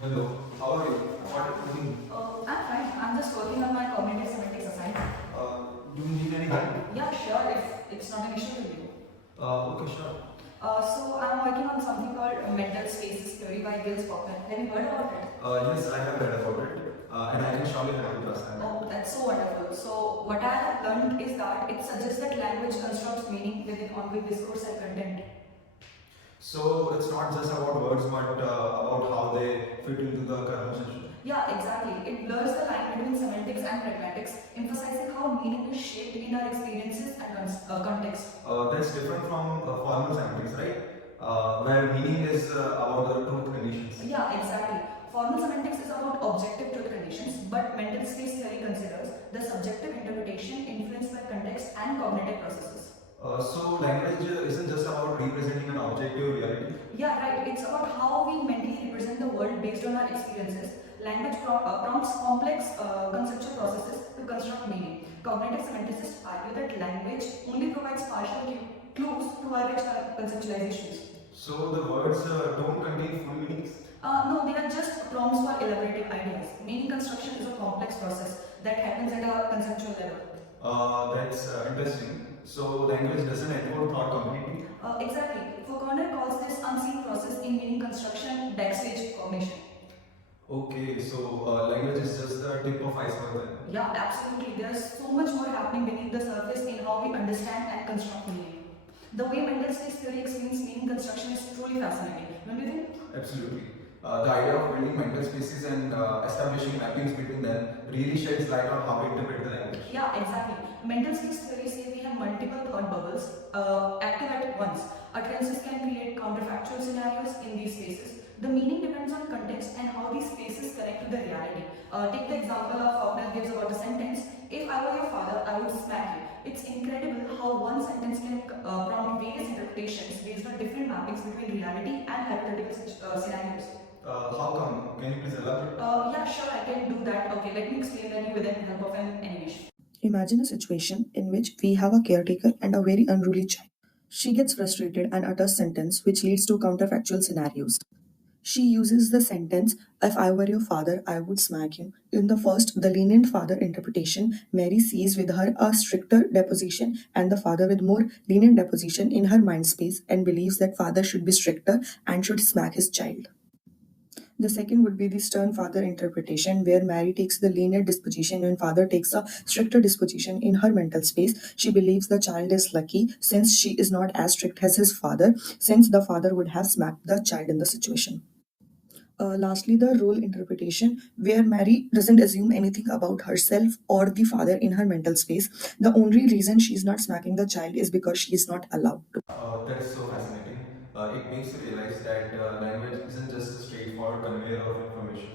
Hello, how are you? What are you doing? I'm fine. I'm just working on my cognitive semantics assignment. Do you need any help? Yeah, sure, if it's not an issue with you. Okay, sure. So I'm working on something called mental spaces theory by Gilles Popper. Have you heard about it? Yes, I have read about it, and I can surely help you to understand it. Oh, that's so wonderful. So what I have learned is that it suggests that language constructs meaning within ongoing discourse and content. So it's not just about words, but about how they fit into the conversation. Yeah, exactly. It blurs the line between semantics and pragmatics, emphasizing how meaning is shaped in our experiences and context. That's different from formal semantics, right? Where meaning is about the truth conditions. Yeah, exactly. Formal semantics is about objective truth conditions, but mental space theory considers the subjective interpretation influenced by context and cognitive processes. So language isn't just about representing an objective reality. Yeah, right. It's about how we mentally represent the world based on our experiences. Language prompts complex conceptual processes to construct meaning. Cognitive semanticists argue that language only provides partial clues to our rich conceptualizations. So the words don't contain full meanings. No, they are just prompts for elaborating ideas. Meaning construction is a complex process that happens at a conceptual level. That's interesting. So language doesn't encode thought completely. Exactly. Foucault calls this unseen process in meaning construction backstage cognition. Okay, so language is just the tip of iceberg then. Yeah, absolutely. There's so much more happening beneath the surface in how we understand and construct meaning. The way mental space theory explains meaning construction is truly fascinating. Don't you think? Absolutely. The idea of building mental spaces and establishing mappings between them really sheds light on how we interpret the language. Yeah, exactly. Mental space theory says we have multiple thought bubbles active at once. Utterances can create counterfactual scenarios in these spaces. The meaning depends on context and how these spaces connect to the reality. Take the example of Faulkner gives about a sentence. If I were your father, I would smack you. It's incredible how one sentence can prompt various interpretations based on different mappings between reality and hypothetical scenarios. How come? Can you please elaborate? Yeah, sure, I can do that. Okay, let me explain that you with the help of an animation. Imagine a situation in which we have a caretaker and a very unruly child. She gets frustrated and utters sentence which leads to counterfactual scenarios. She uses the sentence, if I were your father, I would smack you. In the first, the lenient father interpretation, Mary sees with her a stricter deposition and the father with more lenient deposition in her mind space and believes that father should be stricter and should smack his child. The second would be the stern father interpretation, where Mary takes the lenient disposition and father takes a stricter disposition in her mental space. She believes the child is lucky since she is not as strict as his father, since the father would have smacked the child in the situation. Lastly, the role interpretation, where Mary doesn't assume anything about herself or the father in her mental space. The only reason she is not smacking the child is because she is not allowed to. That is so fascinating. It makes you realize that language isn't just a straightforward conveyor of information.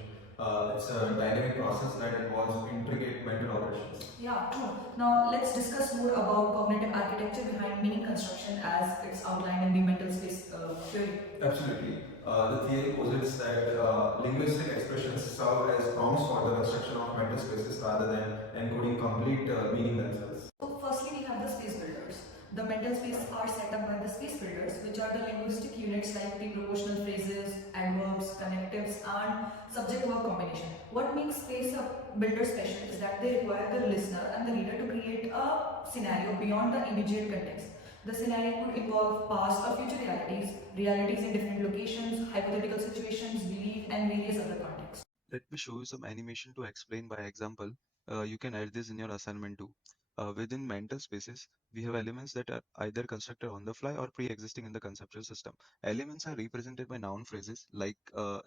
It's a dynamic process that involves intricate mental operations. Yeah, true. Now let's discuss more about cognitive architecture behind meaning construction as it's outlined in the mental space theory. Absolutely. The theory posits that linguistic expressions serve as prompts for the construction of mental spaces rather than encoding complete meaning themselves. So firstly, we have the space builders. The mental spaces are set up by the space builders, which are the linguistic units like the propositional phrases, adverbs, connectives, and subject-verb combination. What makes space builder special is that they require the listener and the reader to create a scenario beyond the immediate context. The scenario could involve past or future realities, realities in different locations, hypothetical situations, belief, and various other contexts. Let me show you some animation to explain by example. You can add this in your assignment too. Within mental spaces, we have elements that are either constructed on the fly or pre-existing in the conceptual system. Elements are represented by noun phrases like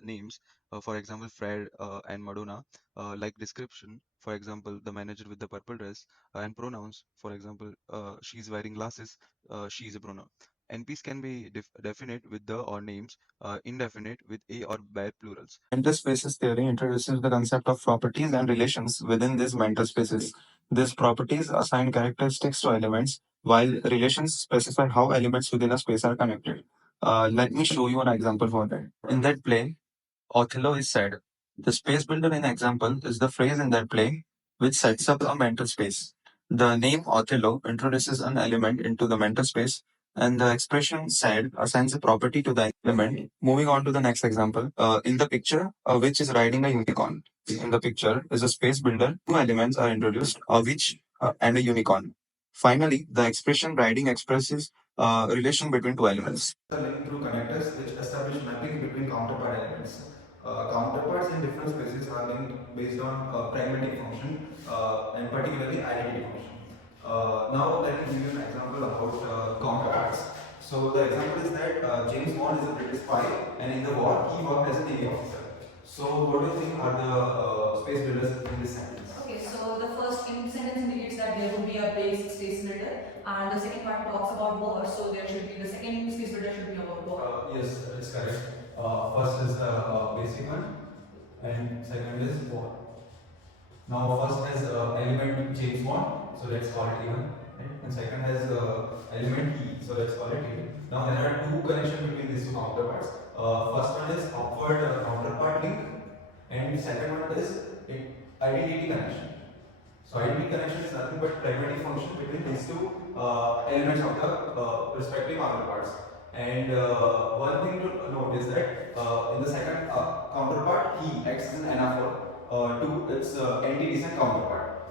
names, for example, Fred and Madonna, like description, for example, the manager with the purple dress, and pronouns, for example, she's wearing glasses, she is a pronoun. NPs can be definite with the or names, indefinite with a or bare plurals. Mental spaces theory introduces the concept of properties and relations within these mental spaces. These properties assign characteristics to elements, while relations specify how elements within a space are connected. Let me show you an example for that. In that play, Othello is said. The space builder in example is the phrase in that play which sets up a mental space. The name Othello introduces an element into the mental space And the expression said assigns a property to the element. Moving on to the next example, in the picture, a witch is riding a unicorn. In the picture is a space builder. Two elements are introduced, a witch and a unicorn. Finally, the expression riding expresses relation between two elements. Are linked through connectors which establish mappings between counterpart elements. Counterparts in different spaces are linked based on pragmatic function and particularly identity function. Now let me give you an example about counterparts. So the example is that James Bond is a British spy and in the war he worked as a Navy officer. So what do you think are the space builders in this sentence? Okay, so the first sentence indicates that there would be a base space builder, and the second part talks about war, so there should be the second space builder should be about war. Yes, it's correct. First is the basic one, and second is war. Now, first has element James Bond, so let's call it E1, right? And second has element E, so let's call it E2. Now, there are two connections between these two counterparts. First one is upward counterpart link, and second one is identity connection. So identity connection is nothing but pragmatic function between these two elements of the respective counterparts. And one thing to note is that in the second counterpart, he acts as an anaphor to its antecedent counterpart.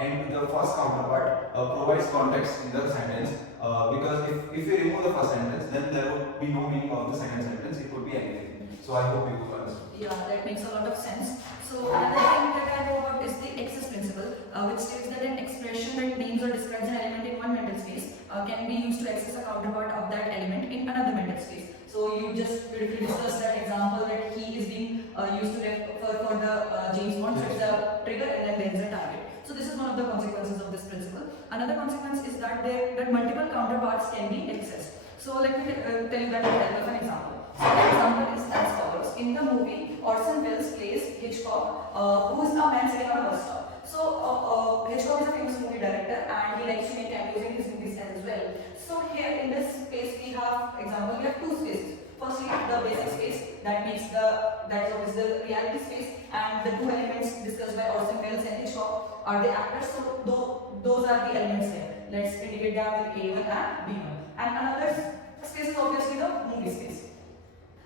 And the first counterpart provides context in the sentence because if you remove the first sentence, then there would be no meaning of the second sentence. It could be anything. So I hope you will understand. Yeah, that makes a lot of sense. So another thing that I know about is the access principle, which states that an expression that names or describes an element in one mental space can be used to access a counterpart of that element in another mental space. So you just beautifully discussed that example that he is being used to refer for the James Bond, so it's a trigger and then there is a target. So this is one of the consequences of this principle. Another consequence is that multiple counterparts can be accessed. So let me tell you that with the help of an example. So the example is as follows. In the movie, Orson Welles plays Hitchcock, who is a man sitting on a bus stop. So Hitchcock is a famous movie director and he likes to make cameos in his movies as well. So here in this space we have two spaces. Firstly, the basic space that is always the reality space, and the two elements discussed by Orson Welles and Hitchcock are the actors. So those are the elements here. Let's indicate them with A1 and B1. And another space is obviously the movie space.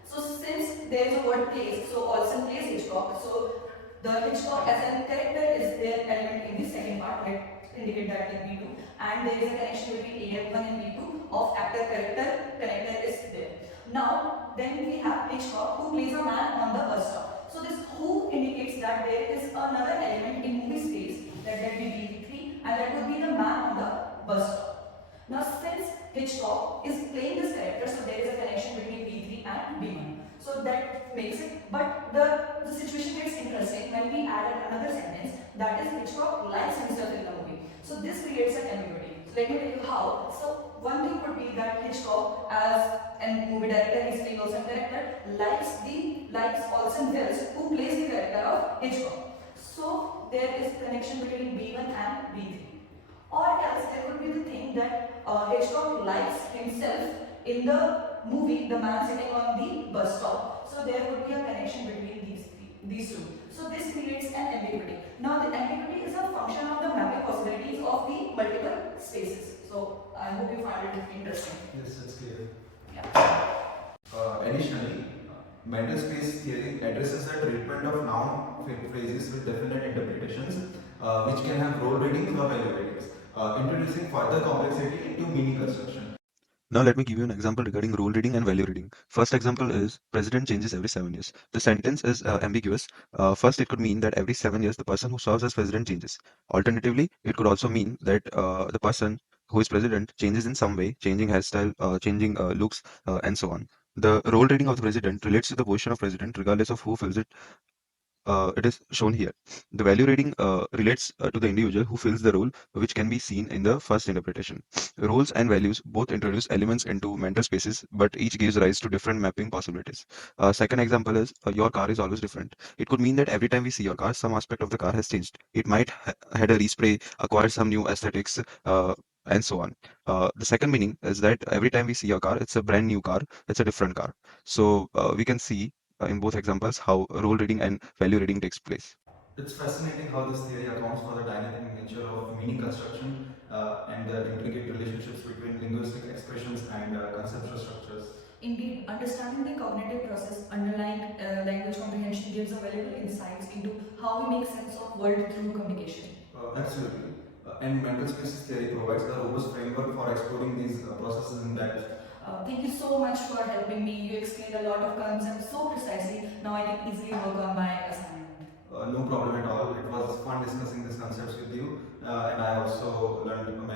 So since there is a word plays, so Olsen plays Hitchcock. So the Hitchcock as a character is their element in the second part. Let's indicate that in B2. And there is a connection between A1 and B2 of actor character connector is there. Now then we have Hitchcock who plays a man on the bus stop. So this who indicates that there is another element in movie space that will be B3 and that would be the man on the bus stop. Now since Hitchcock is playing this character, so there is a connection between B3 and B1. So that makes it, but the situation gets interesting when we add another sentence that is Hitchcock likes himself in the movie. So this creates an ambiguity. So let me tell you how. So one thing could be that Hitchcock as a movie director, he's playing also a character, likes Orson Welles who plays the character of Hitchcock. So there is a connection between B1 and B3. Or else there could be the thing that Hitchcock likes himself in the movie, the man sitting on the bus stop. So there would be a connection between these two. So this creates an ambiguity. Now the ambiguity is a function of the mapping possibilities of the multiple spaces. So I hope you find it interesting. Yes, it's clear. Yeah. Additionally, mental space theory addresses the treatment of noun phrases with definite interpretations, which can have role readings or value readings, introducing further complexity into meaning construction. Now let me give you an example regarding role reading and value reading. First example is president changes every 7 years. The sentence is ambiguous. First, it could mean that every 7 years the person who serves as president changes. Alternatively, it could also mean that the person who is president changes in some way, changing hairstyle, changing looks, and so on. The role reading of the president relates to the position of president regardless of who fills it. It is shown here. The value reading relates to the individual who fills the role, which can be seen in the first interpretation. Roles and values both introduce elements into mental spaces, but each gives rise to different mapping possibilities. Second example is your car is always different. It could mean that every time we see your car, some aspect of the car has changed. It might had a respray, acquired some new aesthetics, and so on. The second meaning is that every time we see your car, it's a brand new car, it's a different car. So we can see in both examples how role reading and value reading takes place. It's fascinating how this theory accounts for the dynamic nature of meaning construction and the intricate relationships between linguistic expressions and conceptual structures. Indeed, understanding the cognitive process underlying language comprehension gives a valuable insights into how we make sense of world through communication. Absolutely. And mental spaces theory provides a robust framework for exploring these processes in depth. Thank you so much for helping me. You explained a lot of concepts so precisely. Now I can easily work on my assignment. No problem at all. It was fun discussing these concepts with you, and I also learned many